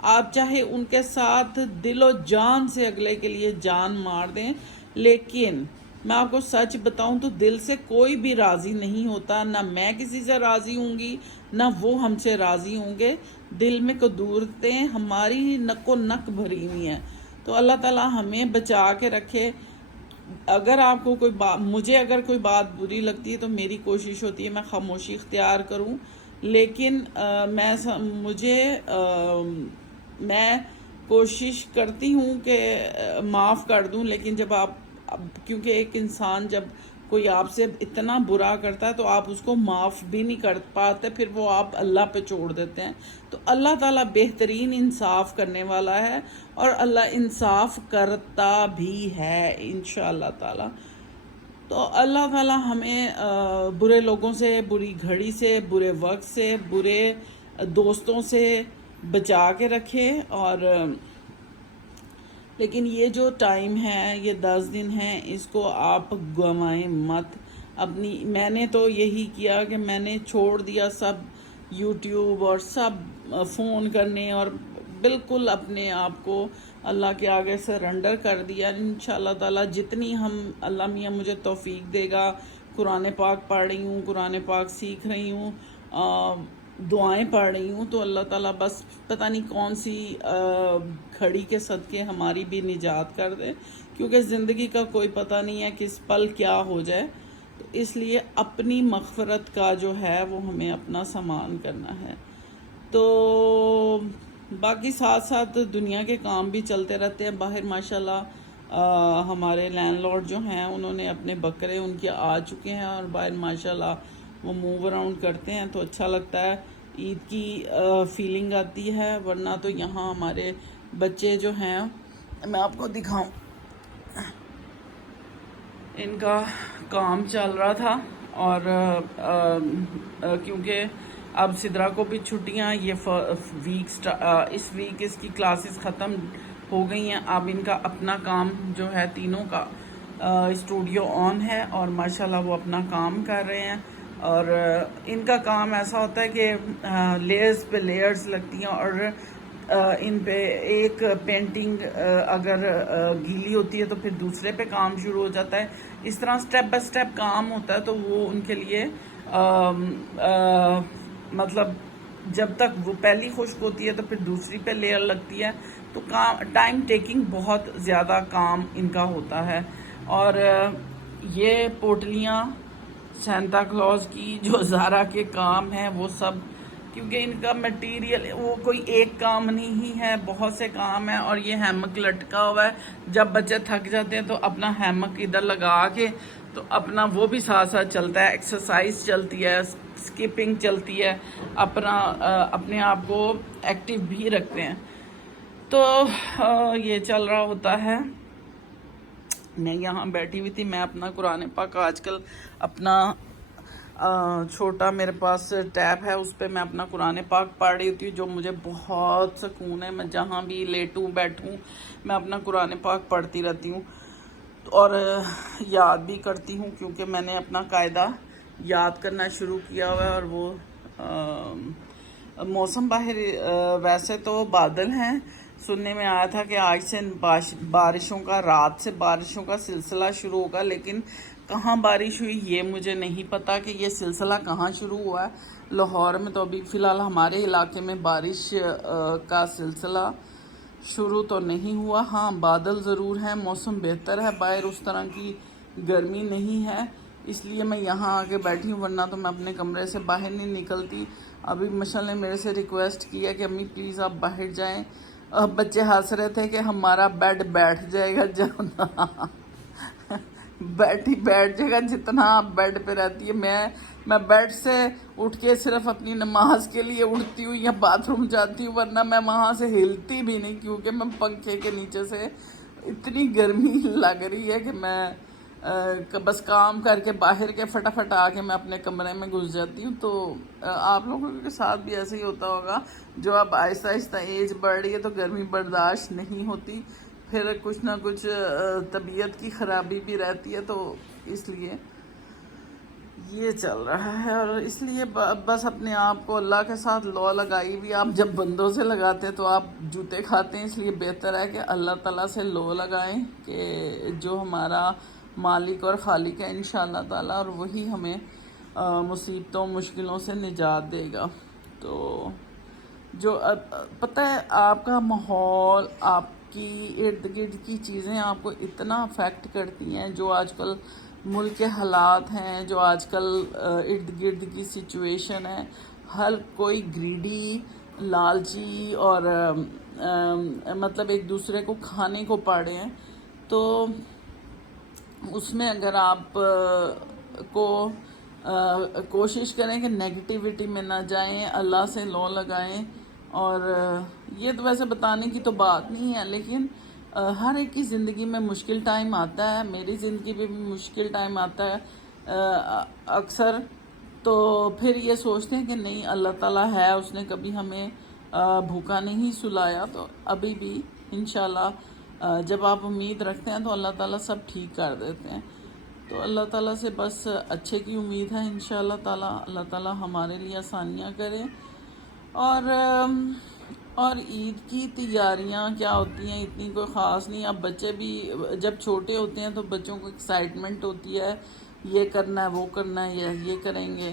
آپ چاہے ان کے ساتھ دل و جان سے اگلے کے لیے جان مار دیں، لیکن میں آپ کو سچ بتاؤں تو دل سے کوئی بھی راضی نہیں ہوتا، نہ میں کسی سے راضی ہوں گی نہ وہ ہم سے راضی ہوں گے۔ دل میں قدورتیں ہماری نک و نک بھری ہوئی ہیں، تو اللہ تعالیٰ ہمیں بچا کے رکھے۔ اگر آپ کو کوئی بات، مجھے اگر کوئی بات بری لگتی ہے تو میری کوشش ہوتی ہے میں خاموشی اختیار کروں، لیکن میں کوشش کرتی ہوں کہ معاف کر دوں، لیکن جب کیونکہ ایک انسان جب کوئی آپ سے اتنا برا کرتا ہے تو آپ اس کو معاف بھی نہیں کر پاتے، پھر وہ آپ اللہ پہ چھوڑ دیتے ہیں۔ تو اللہ تعالیٰ بہترین انصاف کرنے والا ہے، اور اللہ انصاف کرتا بھی ہے انشاءاللہ تعالیٰ۔ تو اللہ تعالیٰ ہمیں برے لوگوں سے، بری گھڑی سے، برے وقت سے، برے دوستوں سے بچا کے رکھے۔ اور لیکن یہ جو ٹائم ہے، یہ 10 دن ہیں، اس کو آپ گنوائیں مت اپنی۔ میں نے تو یہی کیا کہ میں نے چھوڑ دیا سب یوٹیوب اور سب فون کرنے، اور بالکل اپنے آپ کو اللہ کے آگے سرنڈر کر دیا۔ انشاءاللہ تعالیٰ جتنی اللہ میاں مجھے توفیق دے گا، قرآن پاک پڑھ رہی ہوں، قرآن پاک سیکھ رہی ہوں، دعائیں پڑھ رہی ہوں، تو اللہ تعالیٰ بس پتہ نہیں کون سی گھڑی کے صدقے ہماری بھی نجات کر دے، کیونکہ زندگی کا کوئی پتہ نہیں ہے کس پل کیا ہو جائے۔ تو اس لیے اپنی مغفرت کا جو ہے وہ ہمیں اپنا سامان کرنا ہے۔ تو باقی ساتھ ساتھ دنیا کے کام بھی چلتے رہتے ہیں باہر۔ ماشاءاللہ ہمارے لینڈ لارڈ جو ہیں انہوں نے اپنے بکرے ان کے آ چکے ہیں، اور باہر ماشاءاللہ وہ موو اراؤنڈ کرتے ہیں، تو اچھا لگتا ہے، عید کی فیلنگ آتی ہے۔ ورنہ تو یہاں ہمارے بچے جو ہیں، میں آپ کو دکھاؤں، ان کا کام چل رہا تھا، اور کیونکہ اب سدرا کو بھی چھٹیاں، یہ اس ویک اس کی کلاسز ختم ہو گئی ہیں۔ اب ان کا اپنا کام جو ہے تینوں کا اسٹوڈیو آن ہے، اور ماشاءاللہ وہ اپنا کام کر رہے ہیں۔ اور ان کا کام ایسا ہوتا ہے کہ لیئرز پہ لیئرز لگتی ہیں، اور ان پہ ایک پینٹنگ اگر گیلی ہوتی ہے تو پھر دوسرے پہ کام شروع ہو جاتا ہے، اس طرح سٹیپ بائی سٹیپ کام ہوتا ہے۔ تو وہ ان کے لیے مطلب جب تک وہ پہلی خشک ہوتی ہے تو پھر دوسری پہ لیئر لگتی ہے، تو ٹائم ٹیکنگ بہت زیادہ کام ان کا ہوتا ہے۔ اور یہ پوٹلیاں سینتا کلوز کی جو زارا کے کام ہیں وہ سب، کیونکہ ان کا مٹیریل وہ کوئی ایک کام نہیں ہی ہے، بہت سے کام ہیں۔ اور یہ ہیمک لٹکا ہوا ہے، جب بچے تھک جاتے ہیں تو اپنا ہیمک ادھر لگا کے تو اپنا وہ بھی ساتھ ساتھ چلتا ہے، ایکسرسائز چلتی ہے، اسکپنگ چلتی ہے، اپنے آپ کو ایکٹیو بھی رکھتے ہیں۔ تو یہ چل رہا ہوتا ہے۔ میں یہاں بیٹھی ہوئی تھی، میں اپنا قرآن پاک آج کل اپنا چھوٹا میرے پاس ٹیب ہے، اس پہ میں اپنا قرآن پاک پڑھ رہی ہوتی ہوں، جو مجھے بہت سکون ہے۔ میں جہاں بھی لیٹوں بیٹھوں میں اپنا قرآن پاک پڑھتی رہتی ہوں، اور یاد بھی کرتی ہوں، کیونکہ میں نے اپنا قاعدہ یاد کرنا شروع کیا ہوا ہے۔ اور وہ موسم باہر ویسے تو بادل ہیں، سننے میں آیا تھا کہ آج سے بارشوں کا، رات سے بارشوں کا سلسلہ شروع ہوگا، لیکن کہاں بارش ہوئی یہ مجھے نہیں پتا کہ یہ سلسلہ کہاں شروع ہوا ہے۔ لاہور میں تو ابھی فی الحال ہمارے علاقے میں بارش کا سلسلہ شروع تو نہیں ہوا، ہاں بادل ضرور ہیں، موسم بہتر ہے، باہر اس طرح کی گرمی نہیں ہے، اس لیے میں یہاں آ کے بیٹھی ہوں، ورنہ تو میں اپنے کمرے سے باہر نہیں نکلتی۔ ابھی مشل نے میرے سے ریکویسٹ کی ہے کہ امی پلیز آپ باہر جائیں، بچے ہنس رہے تھے کہ ہمارا بیڈ بیٹھ جائے گا جانا بیٹھ جائے گا جتنا آپ بیڈ پہ رہتی ہے۔ میں بیڈ سے اٹھ کے صرف اپنی نماز کے لیے اٹھتی ہوں یا باتھ روم جاتی ہوں، ورنہ میں وہاں سے ہلتی بھی نہیں، کیونکہ میں پنکھے کے نیچے سے اتنی گرمی لگ رہی ہے کہ میں بس کام کر کے باہر کے فٹافٹ آ کے میں اپنے کمرے میں گھس جاتی ہوں۔ تو آپ لوگوں کے ساتھ بھی ایسے ہی ہوتا ہوگا، جو اب آہستہ آہستہ ایج بڑھ رہی ہے تو گرمی برداشت نہیں ہوتی، پھر کچھ نہ کچھ طبیعت کی خرابی بھی رہتی ہے، تو اس لیے یہ چل رہا ہے، اور اس لیے بس اپنے آپ کو اللہ کے ساتھ لو لگائی بھی. آپ جب بندوں سے لگاتے تو آپ جوتے کھاتے ہیں، اس لیے بہتر ہے کہ اللہ تعالیٰ سے لو لگائیں کہ جو ہمارا مالک اور خالق ہے انشاءاللہ تعالیٰ، اور وہی ہمیں مصیبتوں مشکلوں سے نجات دے گا. تو جو پتہ ہے آپ کا ماحول، آپ کی ارد گرد کی چیزیں آپ کو اتنا افیکٹ کرتی ہیں. جو آج کل ملک کے حالات ہیں، جو آج کل ارد گرد کی سچویشن ہے، ہر کوئی گریڈی، لالچی اور مطلب ایک دوسرے کو کھانے کو پاڑے ہیں. تو اس میں اگر آپ کو کوشش کریں کہ نیگیٹیوٹی میں نہ جائیں، اللہ سے لو لگائیں. اور یہ تو ویسے بتانے کی تو بات نہیں ہے، لیکن ہر ایک کی زندگی میں مشکل ٹائم آتا ہے. میری زندگی میں بھی مشکل ٹائم آتا ہے اکثر. تو پھر یہ سوچتے ہیں کہ نہیں اللہ تعالیٰ ہے، اس نے کبھی ہمیں بھوکا نہیں سلایا. تو ابھی بھی انشاءاللہ جب آپ امید رکھتے ہیں تو اللہ تعالیٰ سب ٹھیک کر دیتے ہیں. تو اللہ تعالیٰ سے بس اچھے کی امید ہے انشاءاللہ تعالیٰ. اللہ تعالیٰ ہمارے لیے آسانیاں کرے. اور عید کی تیاریاں کیا ہوتی ہیں، اتنی کوئی خاص نہیں. اب بچے بھی جب چھوٹے ہوتے ہیں تو بچوں کو ایکسائٹمنٹ ہوتی ہے، یہ کرنا ہے، وہ کرنا ہے، یہ کریں گے.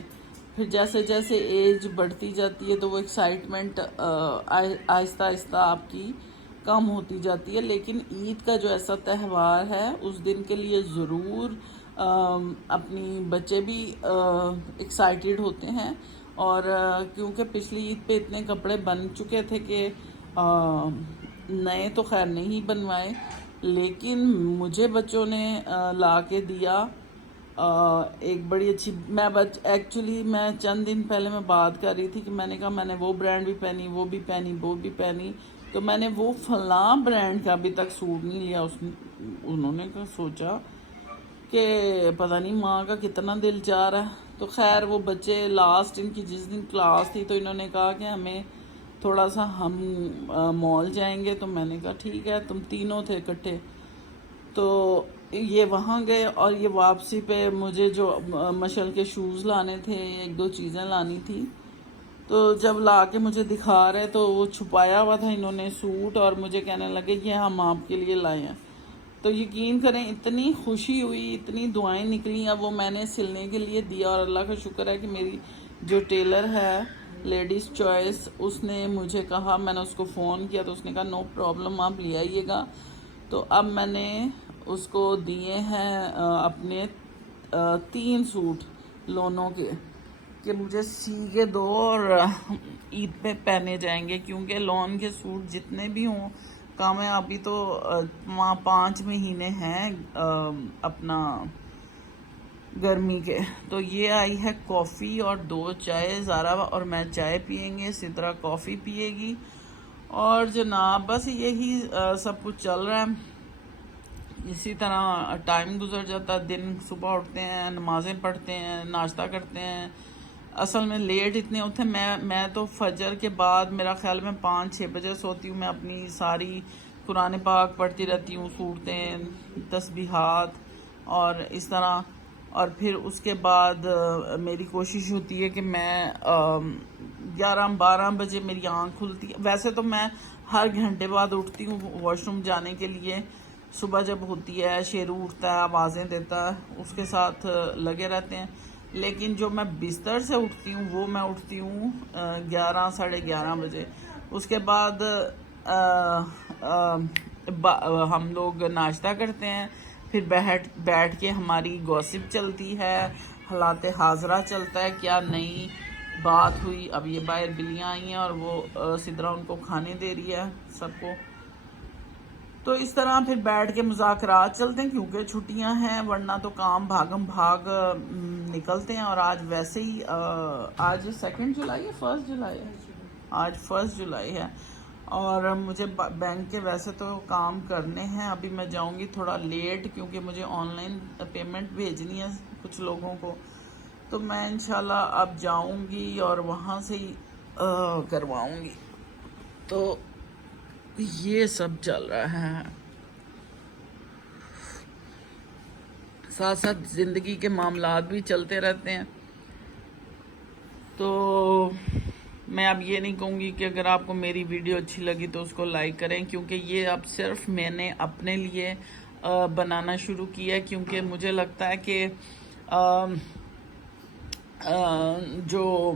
پھر جیسے جیسے ایج بڑھتی جاتی ہے تو وہ ایکسائٹمنٹ آہستہ آہستہ آپ کی کم ہوتی جاتی ہے. لیکن عید کا جو ایسا تہوار ہے اس دن کے لیے ضرور اپنی بچے بھی ایکسائٹیڈ ہوتے ہیں. اور کیونکہ پچھلی عید پہ اتنے کپڑے بن چکے تھے کہ نئے تو خیر نہیں بنوائے، لیکن مجھے بچوں نے لا کے دیا ایک بڑی اچھی. ایکچولی میں چند دن پہلے میں بات کر رہی تھی کہ میں نے کہا میں نے وہ برانڈ بھی پہنی، وہ بھی پہنی، وہ بھی پہنی. تو میں نے وہ فلاں برانڈ کا ابھی تک سوٹ نہیں لیا. انہوں نے سوچا کہ پتہ نہیں ماں کا کتنا دل چاہ رہا ہے. تو خیر وہ بچے لاسٹ ان کی جس دن کلاس تھی تو انہوں نے کہا کہ ہمیں تھوڑا سا ہم مال جائیں گے. تو میں نے کہا ٹھیک ہے. تم تینوں تھے اکٹھے، تو یہ وہاں گئے. اور یہ واپسی پہ مجھے جو مشل کے شوز لانے تھے، ایک دو چیزیں لانی تھی، تو جب لا کے مجھے دکھا رہے تو وہ چھپایا ہوا تھا انہوں نے سوٹ، اور مجھے کہنے لگے یہ ہم آپ کے لیے لائے ہیں. تو یقین کریں اتنی خوشی ہوئی، اتنی دعائیں نکلیں. اب وہ میں نے سلنے کے لیے دیا، اور اللہ کا شکر ہے کہ میری جو ٹیلر ہے لیڈیز چوائس، اس نے مجھے کہا، میں نے اس کو فون کیا تو اس نے کہا نو پرابلم آپ لے آئیے گا. تو اب میں نے اس کو دیے ہیں اپنے 3 سوٹ لونوں کے کہ مجھے سی کے دو اور عید پہ پہنے جائیں گے. کیونکہ لون کے سوٹ جتنے بھی ہوں کام ہے. ابھی تو 5 مہینے ہیں اپنا گرمی کے. تو یہ آئی ہے کافی اور 2 چائے. زارا اور میں چائے پیئیں گے، سدرا کافی پیے گی. اور جناب بس یہی سب کچھ چل رہا ہے. اسی طرح ٹائم گزر جاتا ہے. دن صبح اٹھتے ہیں، نمازیں پڑھتے ہیں، ناشتہ کرتے ہیں. اصل میں لیٹ اتنے ہوتے ہیں. میں تو فجر کے بعد میرا خیال میں 5-6 بجے سوتی ہوں. میں اپنی ساری قرآن پاک پڑھتی رہتی ہوں، صورتیں، تسبیحات اور اس طرح. اور پھر اس کے بعد میری کوشش ہوتی ہے کہ میں 11-12 بجے میری آنکھ کھلتی ہے. ویسے تو میں ہر گھنٹے بعد اٹھتی ہوں واش روم جانے کے لیے. صبح جب ہوتی ہے، شیرو اٹھتا ہے، آوازیں دیتا ہے، اس کے ساتھ لگے رہتے ہیں. لیکن جو میں بستر سے اٹھتی ہوں وہ میں اٹھتی ہوں 11-11:30 بجے. اس کے بعد ہم لوگ ناشتہ کرتے ہیں، پھر بیٹھ کے ہماری گوسپ چلتی ہے، حالات حاضرہ چلتا ہے، کیا نئی بات ہوئی. اب یہ باہر بلیاں آئی ہیں اور وہ سدرا ان کو کھانے دے رہی ہے سب کو. تو اس طرح پھر بیٹھ کے مذاکرات چلتے ہیں کیونکہ چھٹیاں ہیں، ورنہ تو کام بھاگم بھاگ نکلتے ہیں. اور آج ویسے ہی آج 2 جولائی ہے، 1 جولائی ہے، آج 1 جولائی ہے. اور مجھے بینک کے ویسے تو کام کرنے ہیں. ابھی میں جاؤں گی تھوڑا لیٹ کیونکہ مجھے آن لائن پیمنٹ بھیجنی ہے کچھ لوگوں کو. تو میں انشاءاللہ اب جاؤں گی اور وہاں سے ہی کرواؤں گی. تو یہ سب چل رہا ہے. ساتھ ساتھ زندگی کے معاملات بھی چلتے رہتے ہیں. تو میں اب یہ نہیں کہوں گی کہ اگر آپ کو میری ویڈیو اچھی لگی تو اس کو لائک کریں، کیونکہ یہ اب صرف میں نے اپنے لیے بنانا شروع کیا ہے، کیونکہ مجھے لگتا ہے کہ جو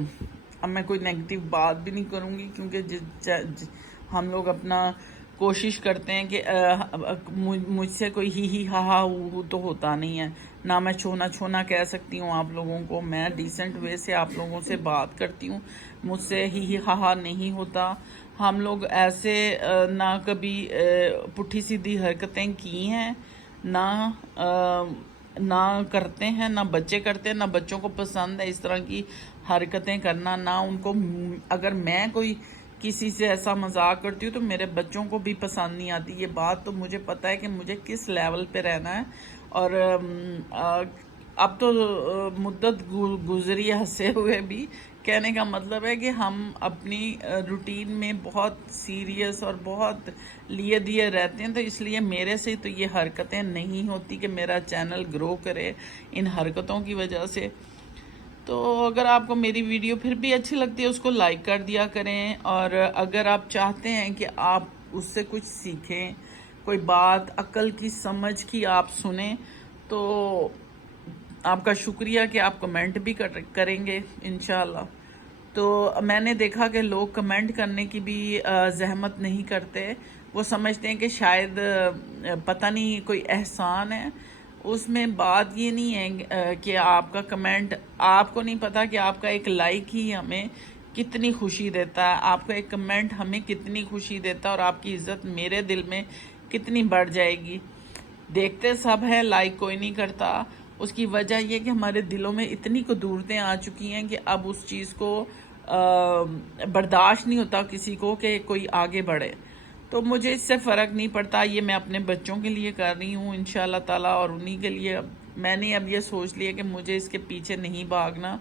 اب میں کوئی نیگیٹو بات بھی نہیں کروں گی، کیونکہ ہم لوگ اپنا کوشش کرتے ہیں کہ مجھ سے کوئی ہی ہا ہا ہو تو ہوتا نہیں ہے، نہ میں چھونا چھونا کہہ سکتی ہوں آپ لوگوں کو. میں ڈیسنٹ وے سے آپ لوگوں سے بات کرتی ہوں، مجھ سے ہی ہا ہا نہیں ہوتا. ہم لوگ ایسے نہ کبھی پٹھی سیدھی حرکتیں کی ہیں، نہ کرتے ہیں، نہ بچے کرتے ہیں، نہ بچوں کو پسند ہے اس طرح کی حرکتیں کرنا، نہ ان کو. اگر میں کوئی کسی سے ایسا مذاق کرتی ہوں تو میرے بچوں کو بھی پسند نہیں آتی. یہ بات تو مجھے پتہ ہے کہ مجھے کس لیول پہ رہنا ہے. اور اب تو مدت گزری ہنسے ہوئے بھی. کہنے کا مطلب ہے کہ ہم اپنی روٹین میں بہت سیریس اور بہت لیے دیے رہتے ہیں، تو اس لیے میرے سے تو یہ حرکتیں نہیں ہوتی کہ میرا چینل گرو کرے ان حرکتوں کی وجہ سے. تو اگر آپ کو میری ویڈیو پھر بھی اچھی لگتی ہے اس کو لائک کر دیا کریں، اور اگر آپ چاہتے ہیں کہ آپ اس سے کچھ سیکھیں، کوئی بات عقل کی سمجھ کی آپ سنیں، تو آپ کا شکریہ کہ آپ کمنٹ بھی کریں گے انشاءاللہ. تو میں نے دیکھا کہ لوگ کمنٹ کرنے کی بھی زحمت نہیں کرتے. وہ سمجھتے ہیں کہ شاید پتہ نہیں کوئی احسان ہے. اس میں بات یہ نہیں ہے کہ آپ کا کمنٹ، آپ کو نہیں پتا کہ آپ کا ایک لائک ہی ہمیں کتنی خوشی دیتا ہے، آپ کا ایک کمنٹ ہمیں کتنی خوشی دیتا ہے، اور آپ کی عزت میرے دل میں کتنی بڑھ جائے گی. دیکھتے سب ہے، لائک کوئی نہیں کرتا. اس کی وجہ یہ کہ ہمارے دلوں میں اتنی قدورتیں آ چکی ہیں کہ اب اس چیز کو برداشت نہیں ہوتا کسی کو کہ کوئی آگے بڑھے. تو مجھے اس سے فرق نہیں پڑتا. یہ میں اپنے بچوں کے لیے کر رہی ہوں انشاءاللہ تعالیٰ، اور انہی کے لیے میں نے اب یہ سوچ لیا کہ مجھے اس کے پیچھے نہیں بھاگنا.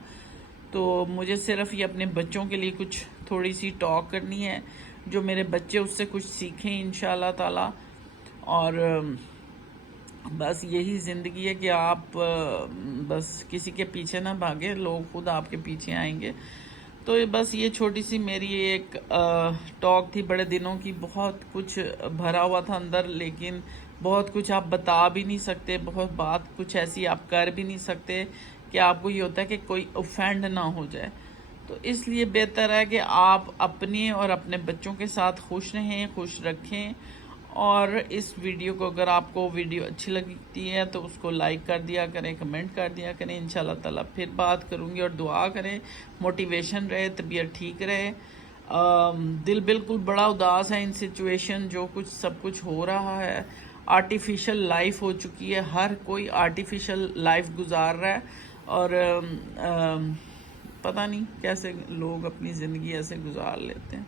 تو مجھے صرف یہ اپنے بچوں کے لیے کچھ تھوڑی سی ٹاک کرنی ہے، جو میرے بچے اس سے کچھ سیکھیں انشاءاللہ تعالیٰ. اور بس یہی زندگی ہے کہ آپ بس کسی کے پیچھے نہ بھاگیں، لوگ خود آپ کے پیچھے آئیں گے. تو بس یہ چھوٹی سی میری ایک ٹاک تھی، بڑے دنوں کی. بہت کچھ بھرا ہوا تھا اندر، لیکن بہت کچھ آپ بتا بھی نہیں سکتے، بہت بات کچھ ایسی آپ کر بھی نہیں سکتے کہ آپ کو یہ ہوتا ہے کہ کوئی اوفینڈ نہ ہو جائے. تو اس لیے بہتر ہے کہ آپ اپنے اور اپنے بچوں کے ساتھ خوش رہیں، خوش رکھیں. اور اس ویڈیو کو، اگر آپ کو ویڈیو اچھی لگتی ہے تو اس کو لائک کر دیا کریں، کمنٹ کر دیا کریں. انشاءاللہ تعالیٰ پھر بات کروں گی، اور دعا کریں موٹیویشن رہے، طبیعت ٹھیک رہے. دل بالکل بڑا اداس ہے ان سچویشن جو کچھ سب کچھ ہو رہا ہے. آرٹیفیشل لائف ہو چکی ہے، ہر کوئی آرٹیفیشل لائف گزار رہا ہے. اور پتہ نہیں کیسے لوگ اپنی زندگی ایسے گزار لیتے ہیں.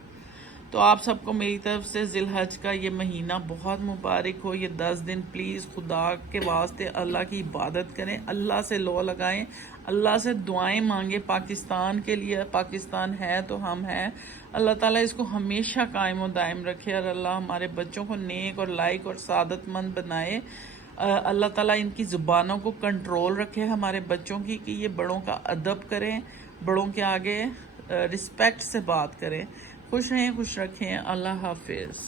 تو آپ سب کو میری طرف سے ذی الحج کا یہ مہینہ بہت مبارک ہو. یہ 10 دن پلیز خدا کے واسطے اللہ کی عبادت کریں، اللہ سے لو لگائیں، اللہ سے دعائیں مانگیں پاکستان کے لیے. پاکستان ہے تو ہم ہیں. اللہ تعالیٰ اس کو ہمیشہ قائم و دائم رکھے، اور اللہ ہمارے بچوں کو نیک اور لائق اور سعادت مند بنائے. اللہ تعالیٰ ان کی زبانوں کو کنٹرول رکھے ہمارے بچوں کی، کہ یہ بڑوں کا ادب کریں، بڑوں کے آگے رسپیکٹ سے بات کریں. خوش رہیں، خوش رکھیں. اللہ حافظ.